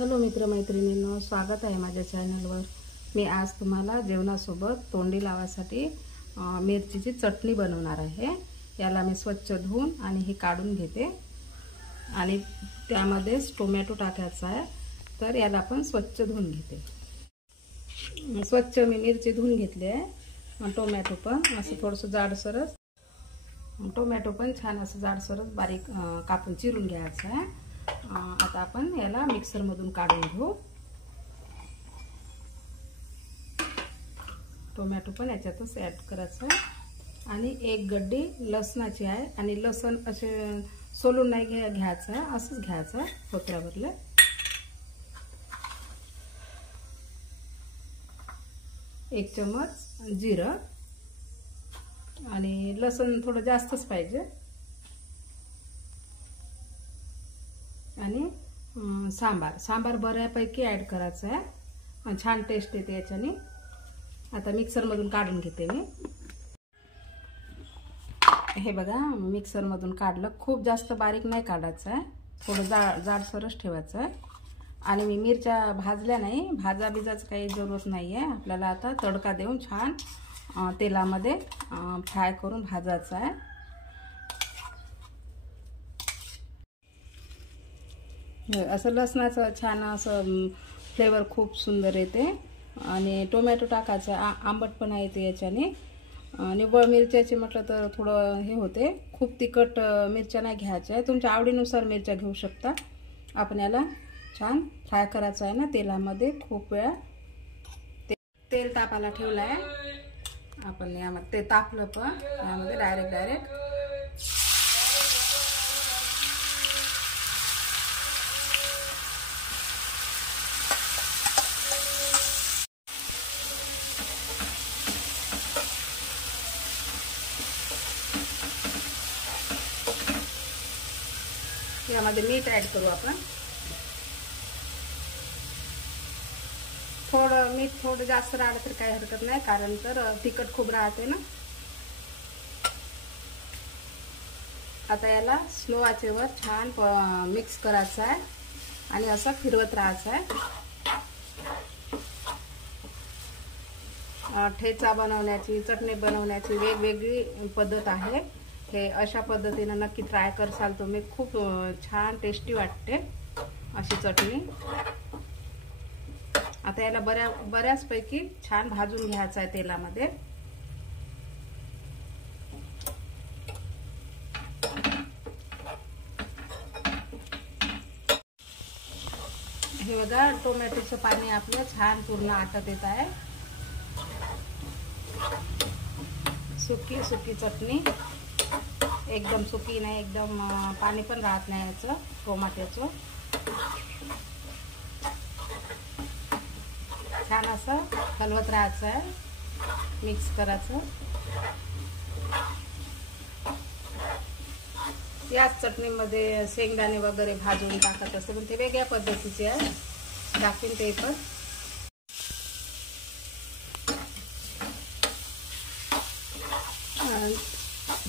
Hello मित्रमैत्रिणींनो, स्वागत आहे माझ्या चॅनलवर। मी आज तुम्हाला जेवणासोबत तोंडी लावासाठी मिरचीची चटणी बनवणार आहे। याला मी स्वच्छ धुवून आणि हे काढून घेते आणि त्यामध्येच टोमॅटो टाकायचा आहे। तर याला आपण स्वच्छ धुवून घेते। स्वच्छ मी मिरची धुवून घेतली आहे। टोमॅटो पण असं थोडंसं जाडसरच, टोमॅटो पण छान असं जाडसरच बारीक कापून चिरून घ्यायचं आहे। आता आपण याला मिक्सर मधून काढून घेऊ। टोमॅटो पण याच्यातच ऍड करायचं आहे आणि एक गड्डी लसणाची आहे आणि लसण असे सोलून नाही घ्यायचं आहे, असंच घ्यायचं आहे खोकल्यावरले। एक चम्मच जिरं आणि लसण थोडं जास्तच पाहिजे आणि सांबार बऱ्यापैकी ऍड करायचं आहे, छान टेस्ट येते याच्याने। आता मिक्सर मधून काढून घेते मी। हे बघा, मिक्सर मधून काढलं। खूप जास्त बारीक नाही काढायचं आहे, थोडं जाडसरच ठेवायचं आहे। आणि मी मिरच्या भाजल्या नाही, भाजाबिजाच काही जरूरत नाही आहे आपल्याला। आता तडका देऊन छान तेलामध्ये फ्राय करून भाजायचं आहे। असं लसणाचं छान असं फ्लेवर खूप सुंदर येते आणि टोमॅटो टाकायचा, आंबटपणा येते याच्याने। निव्वळ मिरच्याचे म्हटलं तर थोडं हे होते, खूप तिखट मिरच्या नाही घ्यायच्या आहे, तुमच्या आवडीनुसार मिरच्या घेऊ शकता। आपण याला छान फ्राय करायचं आहे ना तेलामध्ये। खूप वेळा तेल तापायला ठेवलं आहे आपण। यामध्ये ते तापलं पण यामध्ये डायरेक्ट यामध्ये मीठ ऍड करू आपण। मीठ थोडं जास्त राहिलं तर काही हरकत नाही, कारण तर तिखट खूप राहते ना। आता याला स्लो आचेवर छान मिक्स करायचं आहे आणि असं फिरवत राहायचं आहे। ठेचा बनवण्याची, चटणी बनवण्याची वेगवेगळी पद्धत आहे। हे अशा पद्धतीने नक्की ट्राय करसाल तुम्ही, खूप छान टेस्टी वाटते अशी चटणी। आता याला बऱ्याचपैकी छान भाजून घ्यायचं आहे तेलामध्ये। हे बघा, टोमॅटोचं पाणी आपलं छान पूर्ण आटत येत आहे। सुकी चटणी, एकदम सुकी नाही, एकदम पाणी पण राहत नाही याचं टोमॅटोचं। छान असं हलवत राहायचं आहे, मिक्स करायचं। याच चटणीमध्ये शेंगदाणे वगैरे भाजून टाकत असते, पण ते वेगळ्या पद्धतीचे आहे, दाखवीन ते पण।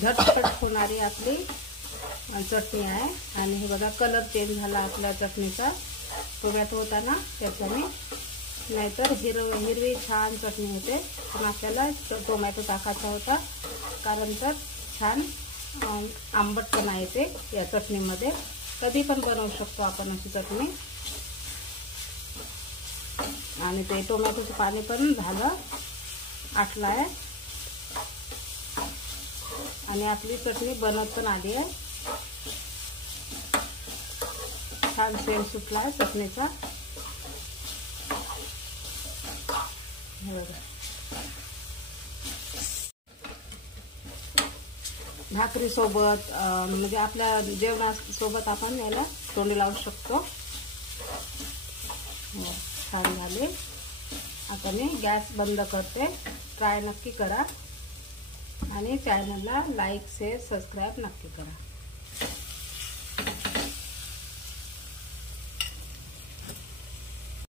झटपट होणारी आपली चटणी आहे। आणि हे बघा, कलर चेंज झाला आपल्या चटणीचा, टोमॅटो होता ना त्याच्याने, नाहीतर हिरवी छान चटणी होते। पण आपल्याला टोमॅटो टाकायचा होता, कारण तर छान आंबटपणा येते या चटणीमध्ये। कधी पण बनवू शकतो आपण अशी चटणी। आणि ते टोमॅटोचं पाणी पण झालं, आटलं आहे आणि आपली चटणी बनत पण आली आहे। छान सेंट सुटला आहे चटणीचा। भाकरी सोबत म्हणजे आपल्या जेवणासोबत आपण याला तोंडी लावू शकतो। छान झाले। आता मी गॅस बंद करते। ट्राय नक्की करा आणि चॅनलला लाईक, शेअर, सबस्क्राईब नक्की करा।